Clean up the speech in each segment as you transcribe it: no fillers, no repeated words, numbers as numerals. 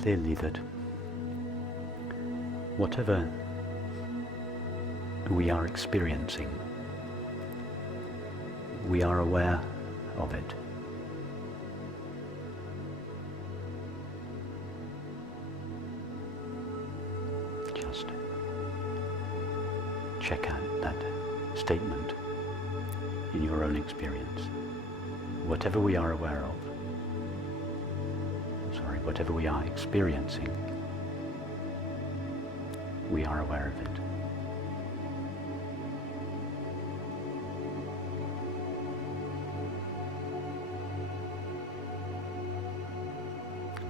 clearly that whatever we are experiencing, we are aware of it. Just check out that statement in your own experience. Whatever we are aware of, whatever we are experiencing, we are aware of it.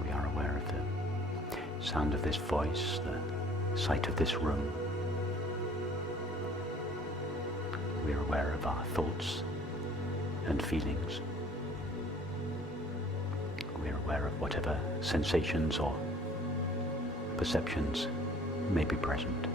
We are aware of the sound of this voice, the sight of this room. We are aware of our thoughts and feelings. We are aware of whatever sensations or perceptions may be present.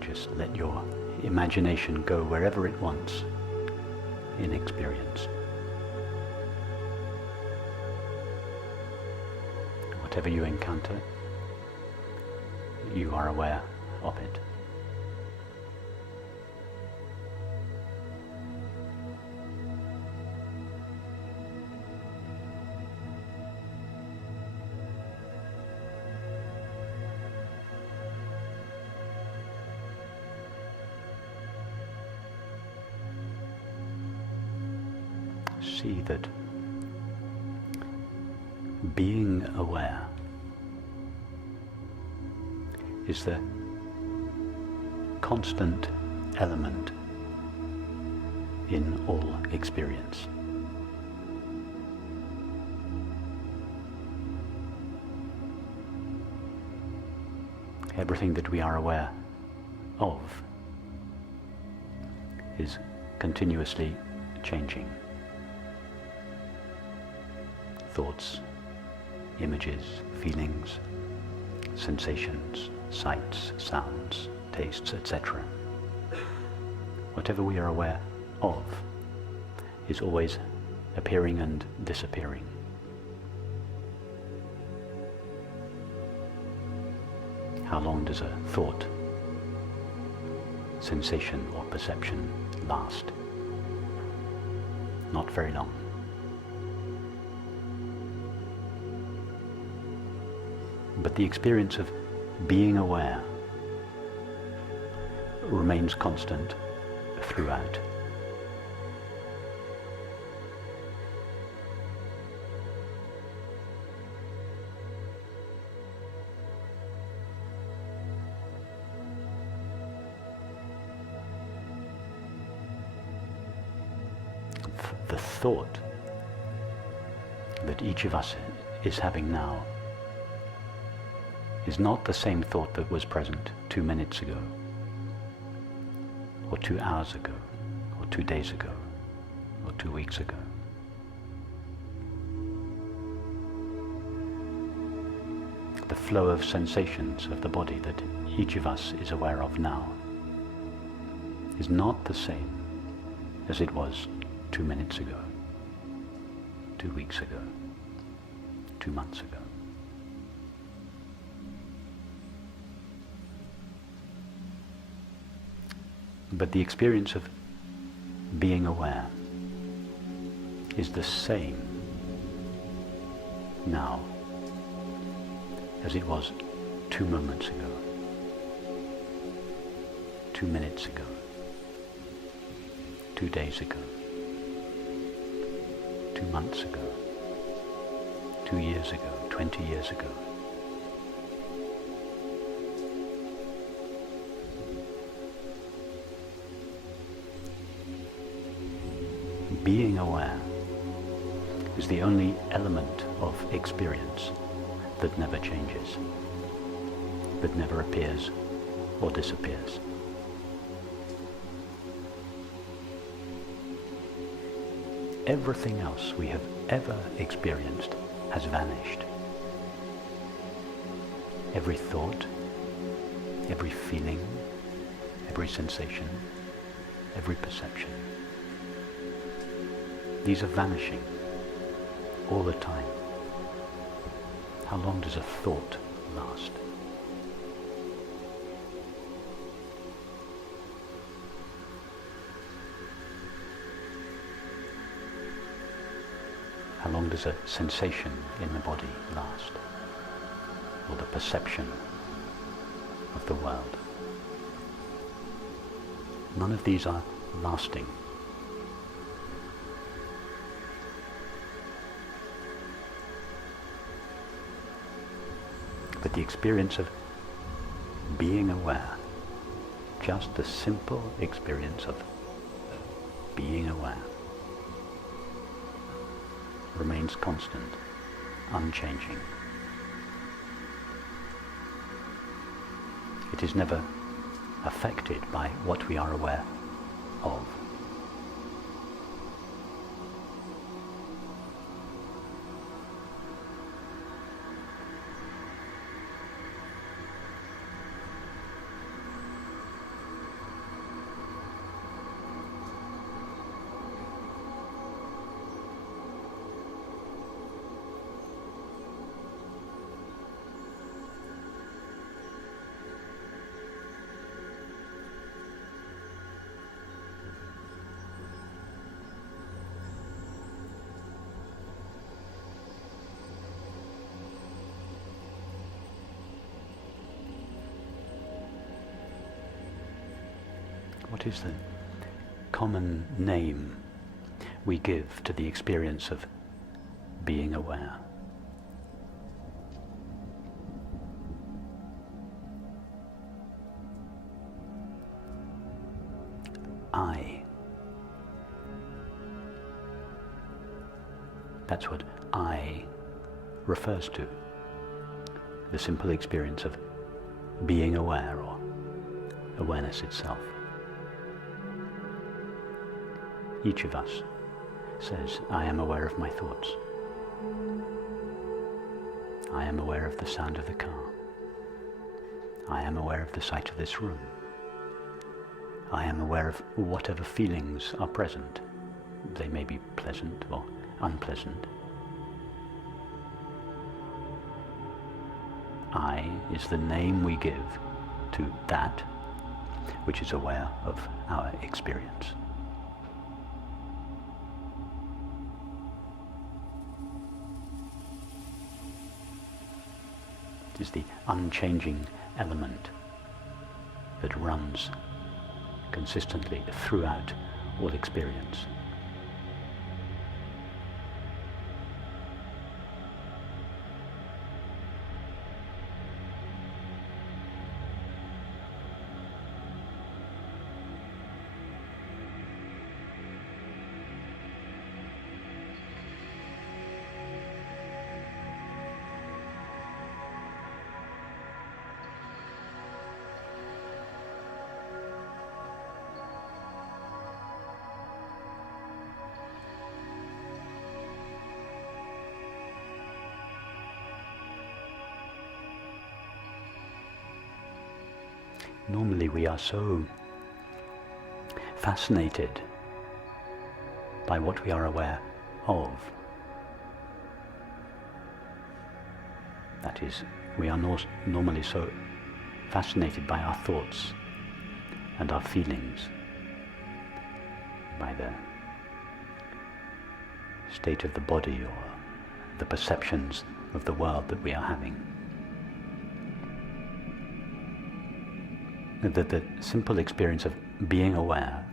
Just let your imagination go wherever it wants in experience. Whatever you encounter, you are aware of it. See that being aware is the constant element in all experience. Everything that we are aware of is continuously changing. Thoughts, images, feelings, sensations, sights, sounds, tastes, etc. Whatever we are aware of is always appearing and disappearing. How long does a thought, sensation or perception last? Not very long. But the experience of being aware remains constant throughout. The thought that each of us is having now is not the same thought that was present 2 minutes ago, or 2 hours ago, or 2 days ago, or 2 weeks ago. The flow of sensations of the body that each of us is aware of now is not the same as it was 2 minutes ago, 2 weeks ago, 2 months ago. But the experience of being aware is the same now as it was 2 moments ago, 2 minutes ago, 2 days ago, 2 months ago, 2 years ago, 20 years ago. Being aware is the only element of experience that never changes, that never appears or disappears. Everything else we have ever experienced has vanished. Every thought, every feeling, every sensation, every perception. These are vanishing all the time. How long does a thought last? How long does a sensation in the body last? Or the perception of the world? None of these are lasting. But the experience of being aware, just the simple experience of being aware, remains constant, unchanging. It is never affected by what we are aware of. What is the common name we give to the experience of being aware? I. That's what I refers to. The simple experience of being aware, or awareness itself. Each of us says, I am aware of my thoughts. I am aware of the sound of the car. I am aware of the sight of this room. I am aware of whatever feelings are present. They may be pleasant or unpleasant. I is the name we give to that which is aware of our experience. It is the unchanging element that runs consistently throughout all experience. Normally we are so fascinated by what we are aware of. That is, we are normally so fascinated by our thoughts and our feelings, by the state of the body or the perceptions of the world that we are having, that the simple experience of being aware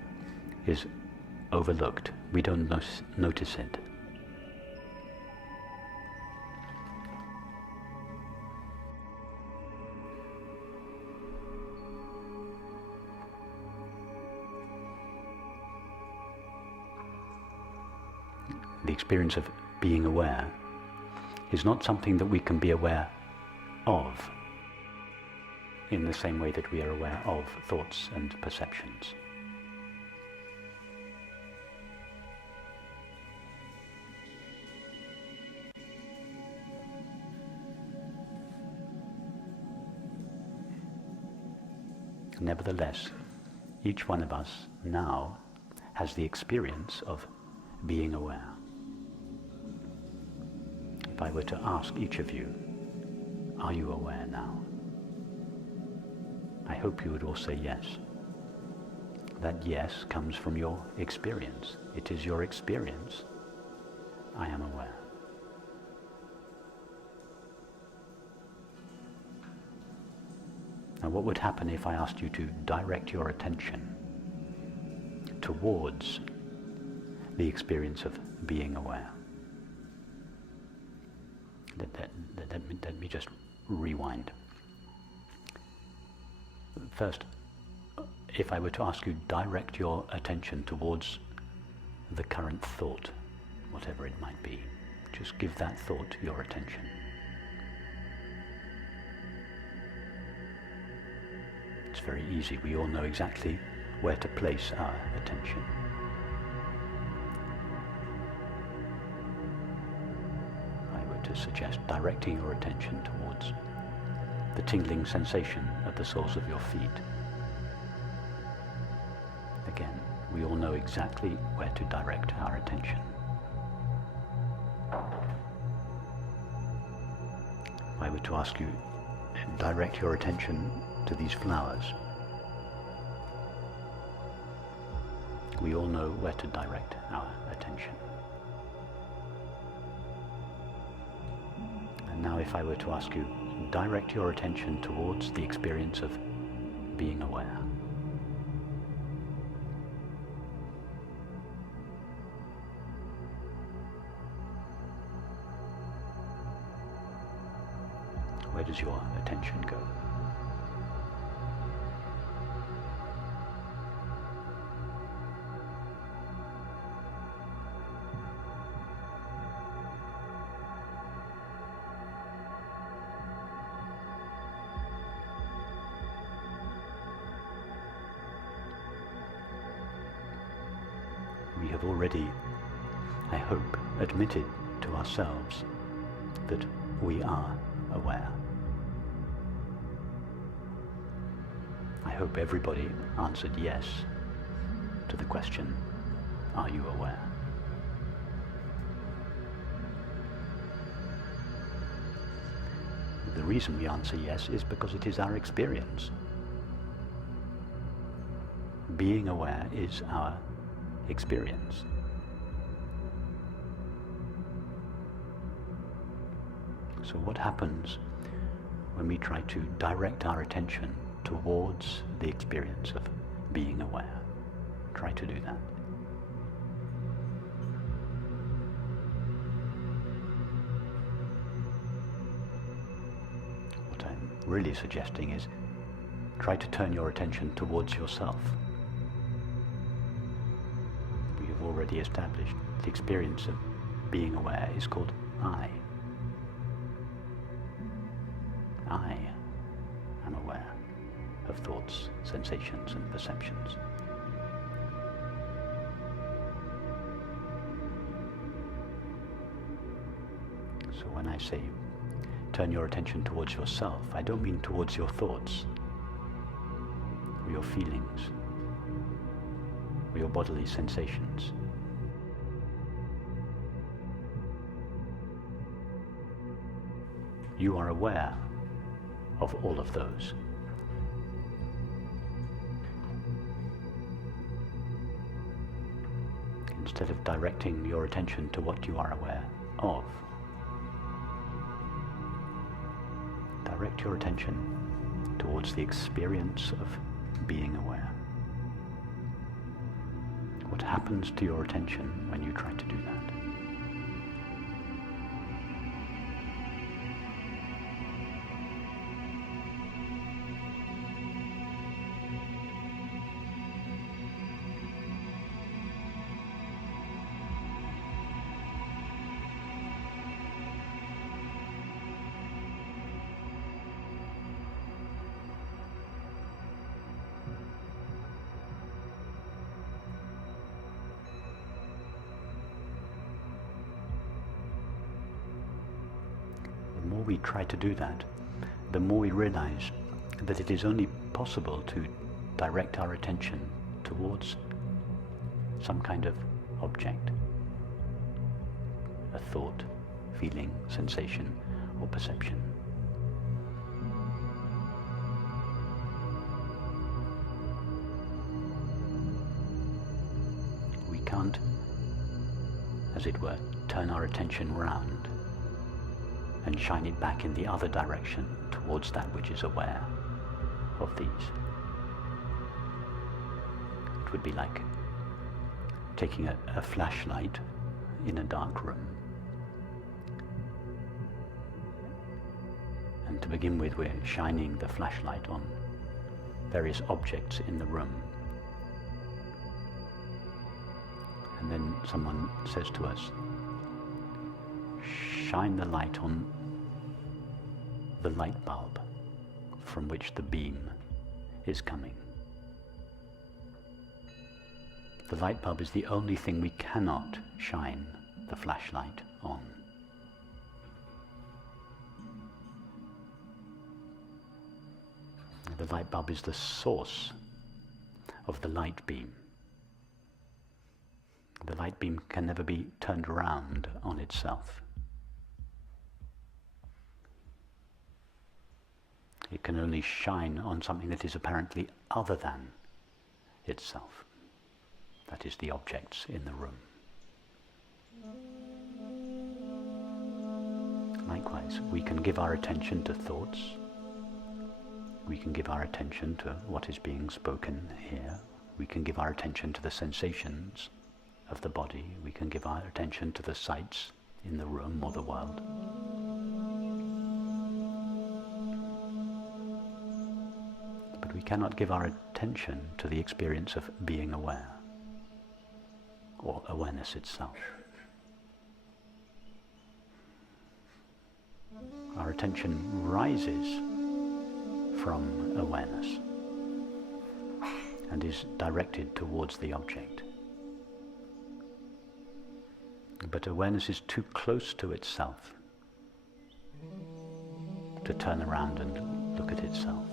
is overlooked. We don't notice it. The experience of being aware is not something that we can be aware of in the same way that we are aware of thoughts and perceptions. Nevertheless, each one of us now has the experience of being aware. If I were to ask each of you, are you aware now? I hope you would all say yes. That yes comes from your experience. It is your experience. I am aware. Now, what would happen if I asked you to direct your attention towards the experience of being aware? Let me just rewind. First, if I were to ask you, direct your attention towards the current thought, whatever it might be. Just give that thought your attention. It's very easy. We all know exactly where to place our attention. I were to suggest directing your attention towards the tingling sensation at the soles of your feet. Again, we all know exactly where to direct our attention. If I were to ask you, direct your attention to these flowers, we all know where to direct our attention. And now if I were to ask you, direct your attention towards the experience of being aware. Where does your attention go? We have already, I hope, admitted to ourselves that we are aware. I hope everybody answered yes to the question, are you aware? The reason we answer yes is because it is our experience. Being aware is our experience. So what happens when we try to direct our attention towards the experience of being aware? Try to do that. What I'm really suggesting is try to turn your attention towards yourself. We have already established the experience of being aware is called I. I am aware of thoughts, sensations, and perceptions. So when I say turn your attention towards yourself, I don't mean towards your thoughts, or your feelings, or your bodily sensations. You are aware of all of those. Instead of directing your attention to what you are aware of, direct your attention towards the experience of being aware. What happens to your attention when you try to do that? The more we try to do that, the more we realize that it is only possible to direct our attention towards some kind of object, a thought, feeling, sensation, or perception. We can't, as it were, turn our attention round and shine it back in the other direction towards that which is aware of these. It would be like taking a flashlight in a dark room. And to begin with, we're shining the flashlight on various objects in the room. And then someone says to us, shine the light on the light bulb from which the beam is coming. The light bulb is the only thing we cannot shine the flashlight on. The light bulb is the source of the light beam. The light beam can never be turned around on itself. It can only shine on something that is apparently other than itself. That is the objects in the room. Likewise, we can give our attention to thoughts. We can give our attention to what is being spoken here. We can give our attention to the sensations of the body. We can give our attention to the sights in the room or the world. But we cannot give our attention to the experience of being aware, or awareness itself. Our attention rises from awareness and is directed towards the object. But awareness is too close to itself to turn around and look at itself.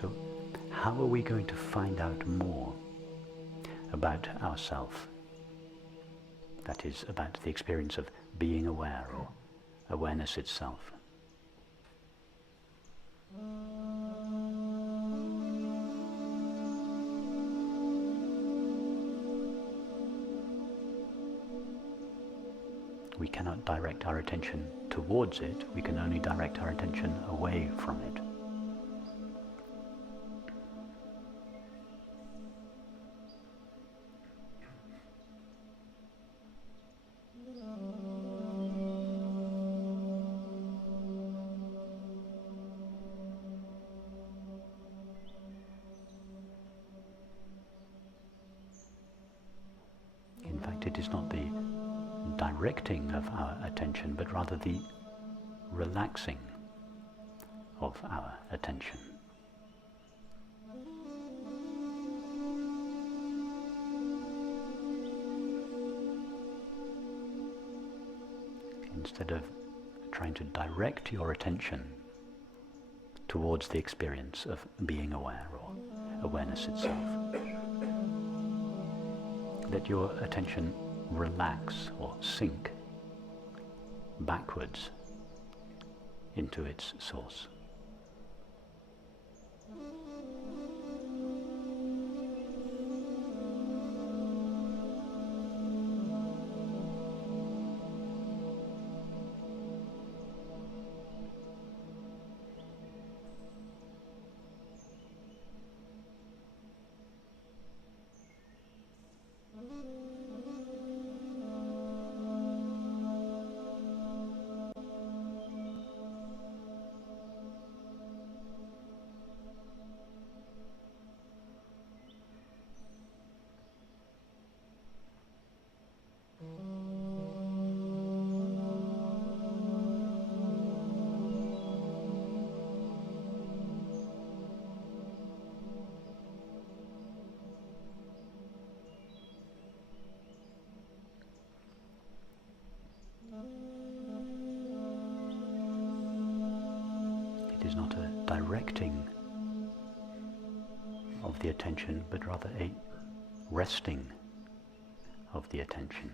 So, how are we going to find out more about ourselves? That is, about the experience of being aware or awareness itself. We cannot direct our attention towards it, we can only direct our attention away from it. In fact, it is not the directing of our attention, but rather the relaxing of our attention. Instead of trying to direct your attention towards the experience of being aware or awareness itself, let your attention relax or sink backwards into its source. It is not a directing of the attention, but rather a resting of the attention.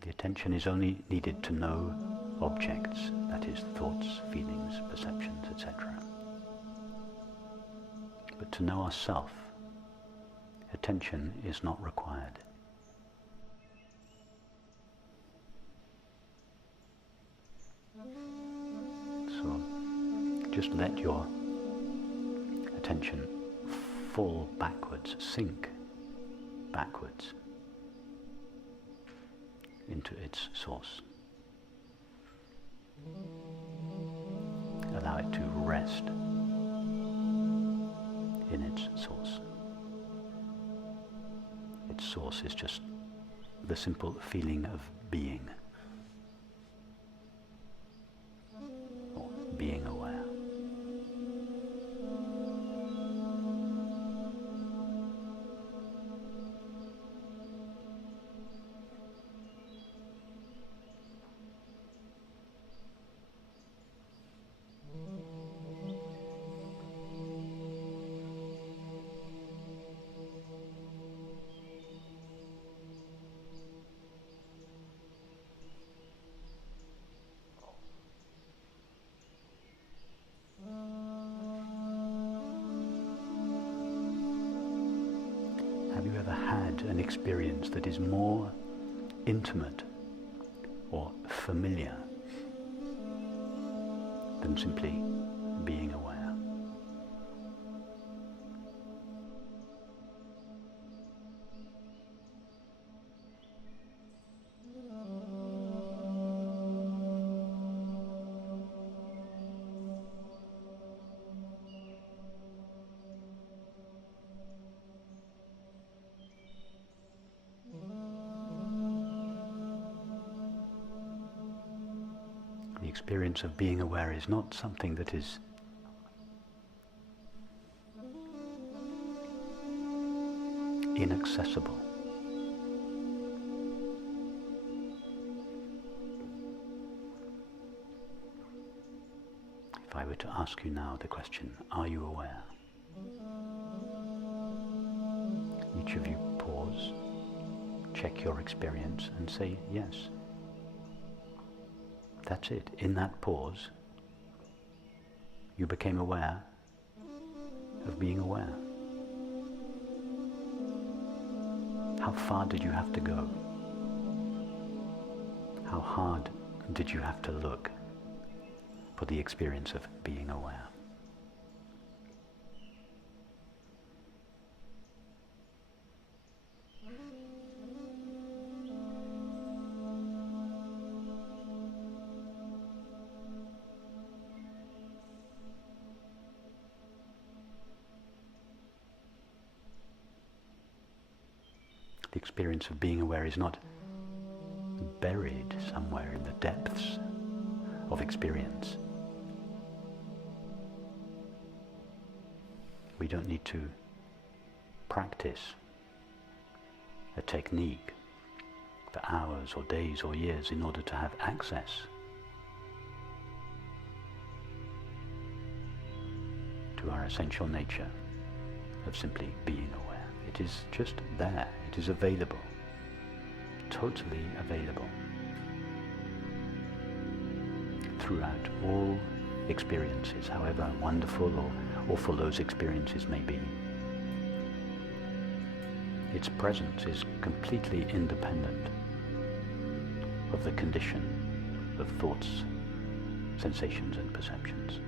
The attention is only needed to know objects, that is, thoughts, feelings, perceptions, etc. But to know ourself, attention is not required. So just let your attention fall backwards, sink backwards into its source. Allow it to rest in its source. Its source is just the simple feeling of being, or being aware. Have you ever had an experience that is more intimate or familiar than simply being aware? The experience of being aware is not something that is inaccessible. If I were to ask you now the question, are you aware? Each of you pause, check your experience and say yes. That's it. In that pause, you became aware of being aware. How far did you have to go? How hard did you have to look for the experience of being aware? The experience of being aware is not buried somewhere in the depths of experience. We don't need to practice a technique for hours or days or years in order to have access to our essential nature of simply being aware. It is just there. It is available. Totally available. Throughout all experiences, however wonderful or awful those experiences may be. Its presence is completely independent of the condition of thoughts, sensations and perceptions.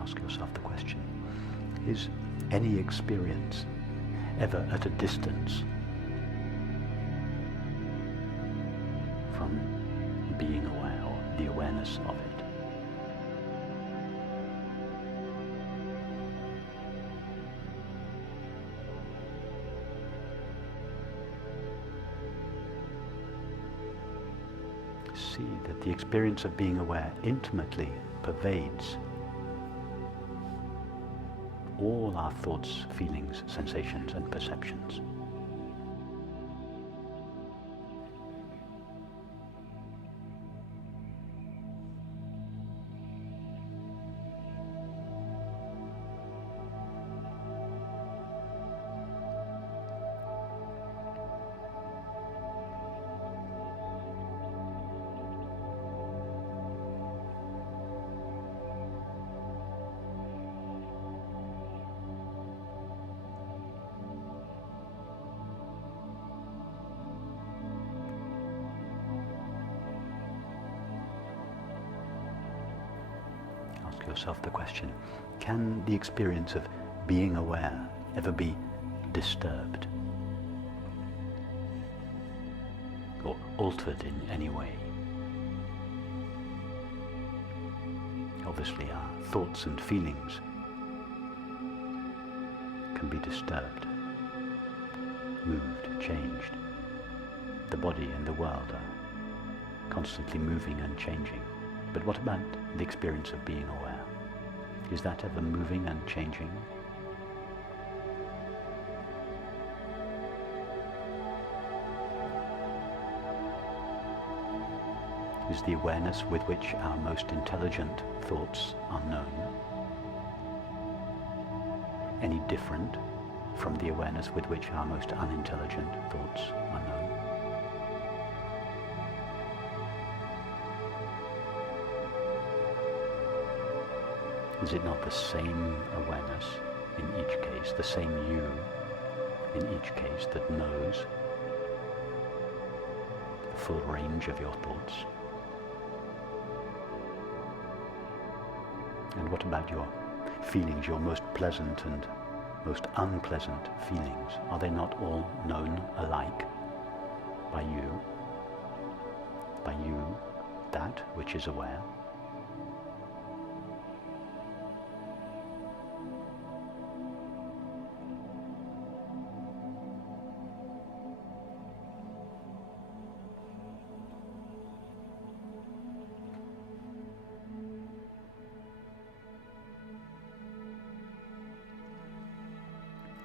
Ask yourself the question, is any experience ever at a distance from being aware or the awareness of it? see that the experience of being aware intimately pervades all our thoughts, feelings, sensations and perceptions. Ask yourself the question, can the experience of being aware ever be disturbed or altered in any way? Obviously our thoughts and feelings can be disturbed, moved, changed. The body and the world are constantly moving and changing. But what about the experience of being aware? Is that ever moving and changing? Is the awareness with which our most intelligent thoughts are known any different from the awareness with which our most unintelligent thoughts are known? Is it not the same awareness in each case, the same you in each case that knows the full range of your thoughts? And what about your feelings, your most pleasant and most unpleasant feelings? Are they not all known alike by you? By you, that which is aware?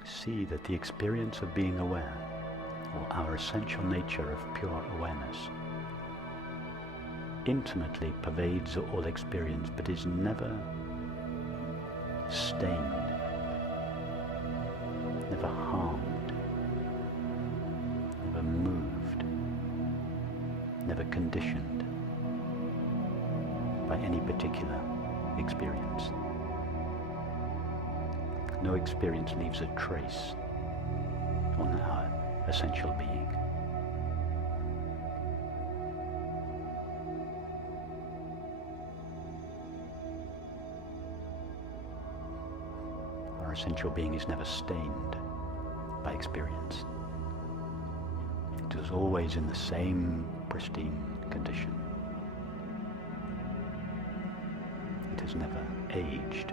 See that the experience of being aware, or our essential nature of pure awareness, intimately pervades all experience, but is never stained, never harmed, never moved, never conditioned by any particular experience. No experience leaves a trace on our essential being. Our essential being is never stained by experience. It is always in the same pristine condition. It has never aged.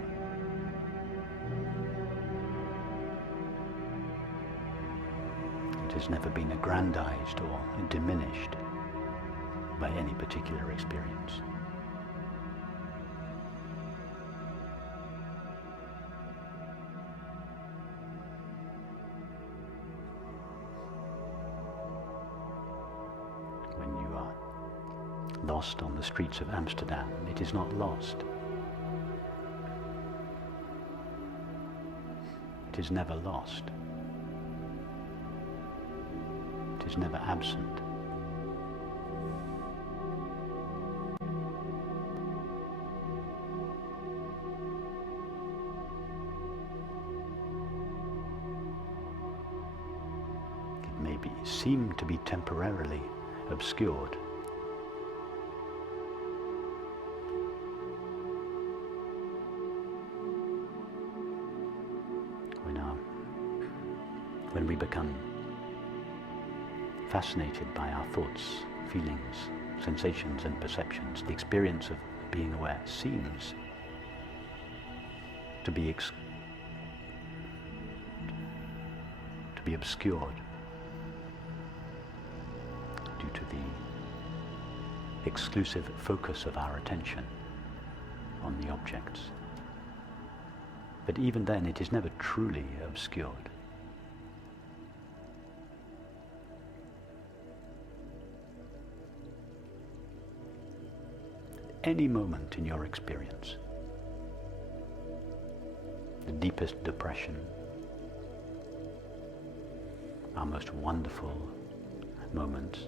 It has never been aggrandized or diminished by any particular experience. When you are lost on the streets of Amsterdam, it is not lost. It is never lost. It is never absent. It may seem to be temporarily obscured. When we become fascinated by our thoughts, feelings, sensations and perceptions, the experience of being aware seems to be obscured due to the exclusive focus of our attention on the objects. But even then, it is never truly obscured. Any moment in your experience, the deepest depression, our most wonderful moments,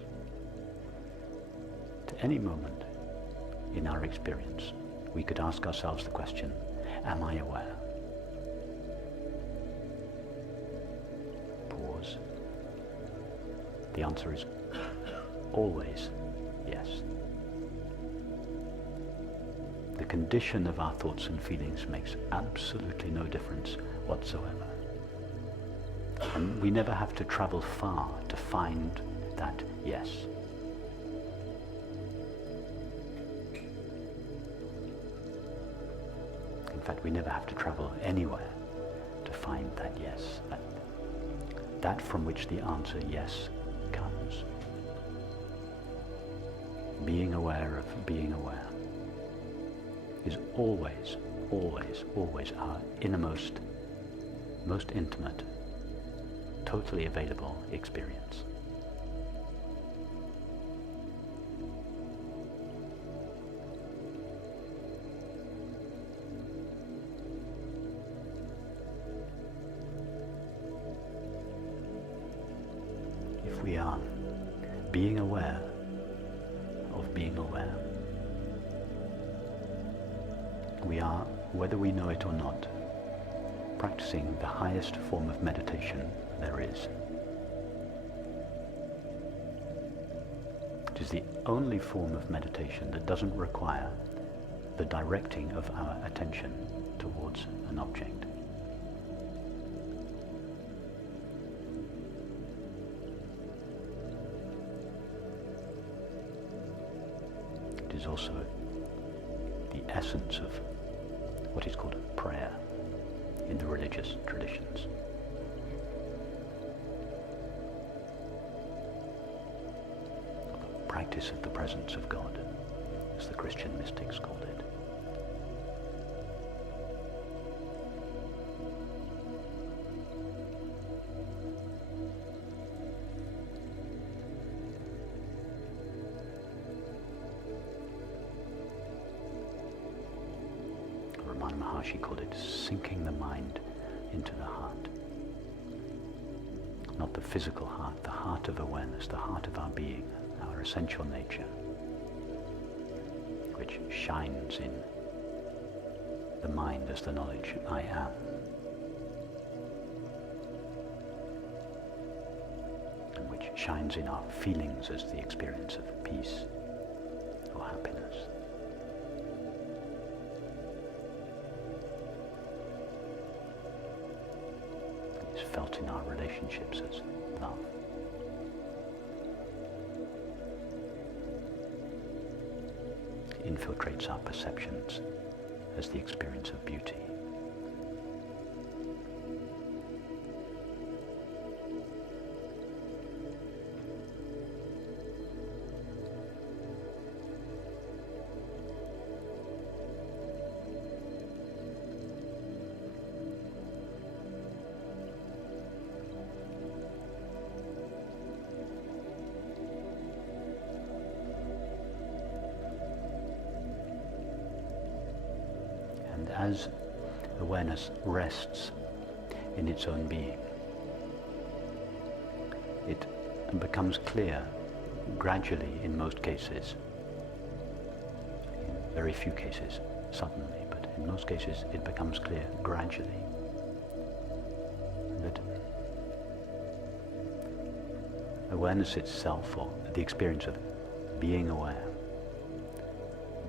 to any moment in our experience, we could ask ourselves the question, am I aware? Pause. The answer is always yes. The condition of our thoughts and feelings makes absolutely no difference whatsoever. And we never have to travel far to find that yes. In fact, we never have to travel anywhere to find that yes, that from which the answer yes comes. Being aware of being aware is always, always, always our innermost, most intimate, totally available experience. If we are being aware of being aware, we are, whether we know it or not, practicing the highest form of meditation there is. It is the only form of meditation that doesn't require the directing of our attention towards an object. It is also the essence of what is called prayer in the religious traditions. The practice of the presence of God, as the Christian mystics called it. She called it sinking the mind into the heart. Not the physical heart, the heart of awareness, the heart of our being, our essential nature, which shines in the mind as the knowledge I am. And which shines in our feelings as the experience of peace or happiness. Felt in our relationships as love. It infiltrates our perceptions as the experience of beauty. As awareness rests in its own being, it becomes clear gradually in most cases, in very few cases suddenly, but in most cases it becomes clear gradually that awareness itself, or the experience of being aware,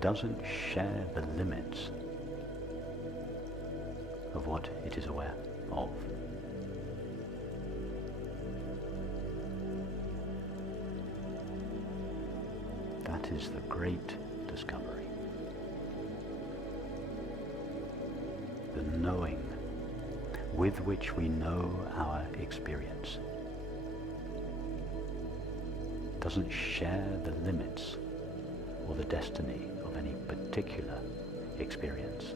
doesn't share the limits of what it is aware of. That is the great discovery. The knowing with which we know our experience doesn't share the limits or the destiny of any particular experience.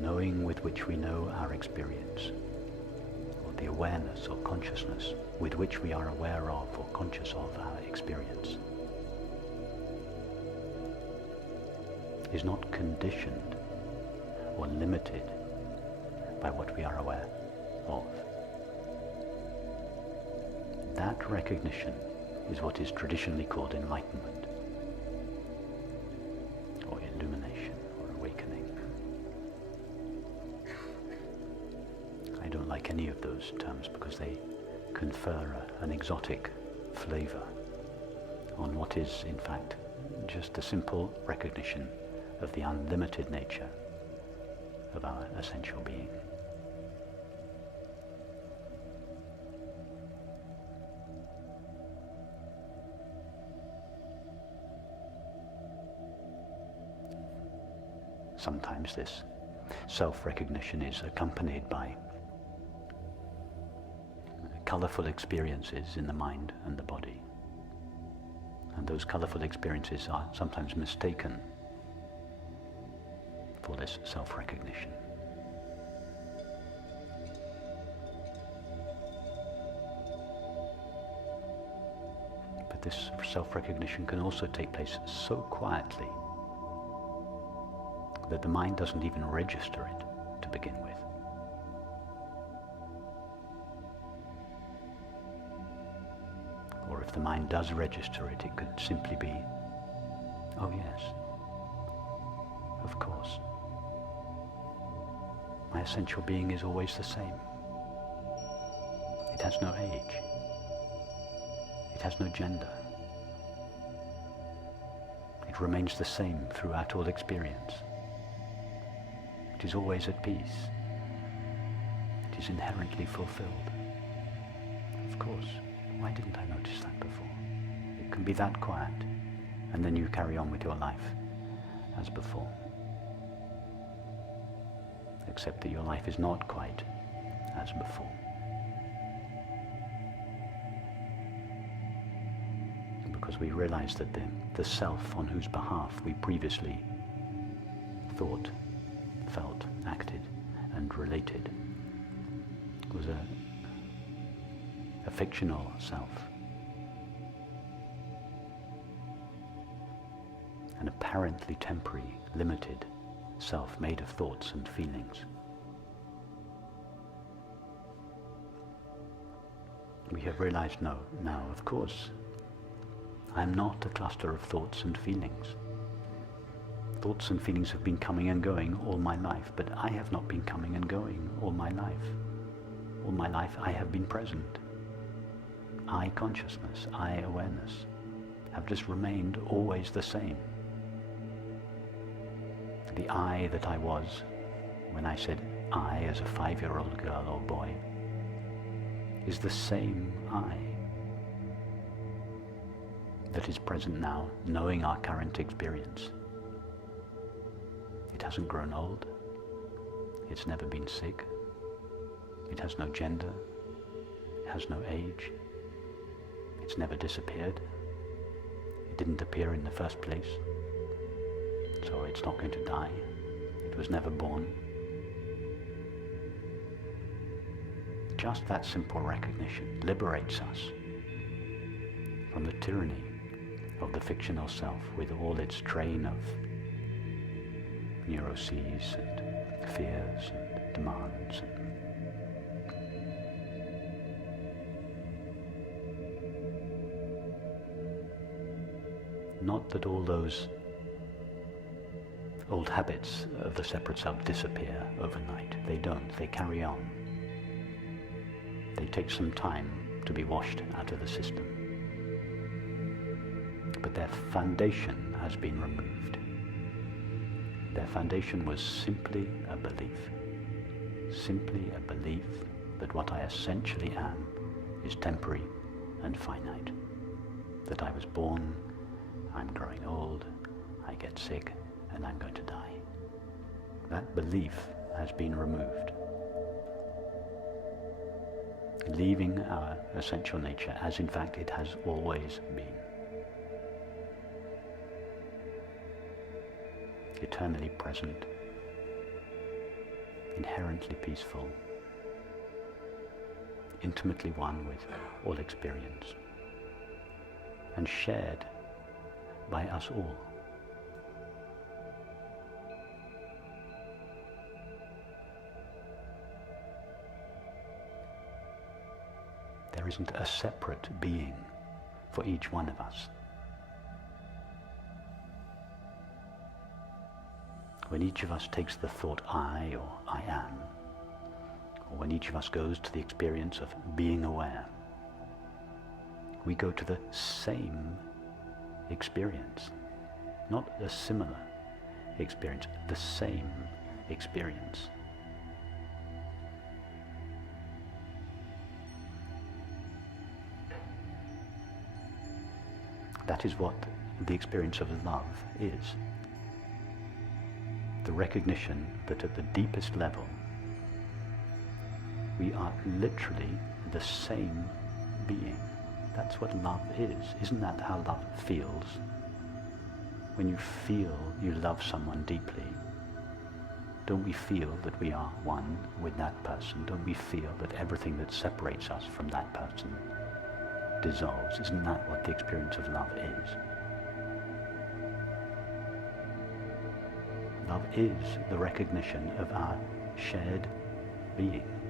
Knowing with which we know our experience, or the awareness or consciousness with which we are aware of or conscious of our experience, is not conditioned or limited by what we are aware of. That recognition is what is traditionally called enlightenment, or illumination, or awakening. I don't like any of those terms because they confer an exotic flavor on what is, in fact, just a simple recognition of the unlimited nature of our essential being. Sometimes this self-recognition is accompanied by colorful experiences in the mind and the body. And those colorful experiences are sometimes mistaken for this self-recognition. But this self-recognition can also take place so quietly that the mind doesn't even register it to begin with. Or if the mind does register it, it could simply be, oh yes, of course. My essential being is always the same. It has no age. It has no gender. It remains the same throughout all experience. It is always at peace. It is inherently fulfilled. Of course. Why didn't I notice that before? It can be that quiet, and then you carry on with your life as before. Except that your life is not quite as before. Because we realize that the self on whose behalf we previously thought, felt, acted, and related was a fictional self, an apparently temporary, limited self made of thoughts and feelings. We have realized now, of course, I am not a cluster of thoughts and feelings. Thoughts and feelings have been coming and going all my life, but I have not been coming and going all my life. All my life I have been present. I consciousness, I awareness, have just remained always the same. The I that I was when I said I as a 5-year-old girl or boy is the same I that is present now, knowing our current experience. It hasn't grown old. It's never been sick. It has no gender. It has no age. It's never disappeared. It didn't appear in the first place, so it's not going to die. It was never born. Just that simple recognition liberates us from the tyranny of the fictional self with all its train of neuroses and fears and demands and not that all those old habits of the separate self disappear overnight. They don't. They carry on. They take some time to be washed out of the system. But their foundation has been removed. Their foundation was simply a belief. Simply a belief that what I essentially am is temporary and finite. That I was born I'm growing old, I get sick, and I'm going to die. That belief has been removed, leaving our essential nature as in fact it has always been. Eternally present, inherently peaceful, intimately one with all experience, and shared by us all. There isn't a separate being for each one of us. When each of us takes the thought I or I am, or when each of us goes to the experience of being aware, we go to the same experience, not a similar experience, the same experience. That is what the experience of love is. The recognition that at the deepest level we are literally the same being. That's what love is. Isn't that how love feels? When you feel you love someone deeply, don't we feel that we are one with that person? Don't we feel that everything that separates us from that person dissolves? Isn't that what the experience of love is? Love is the recognition of our shared being.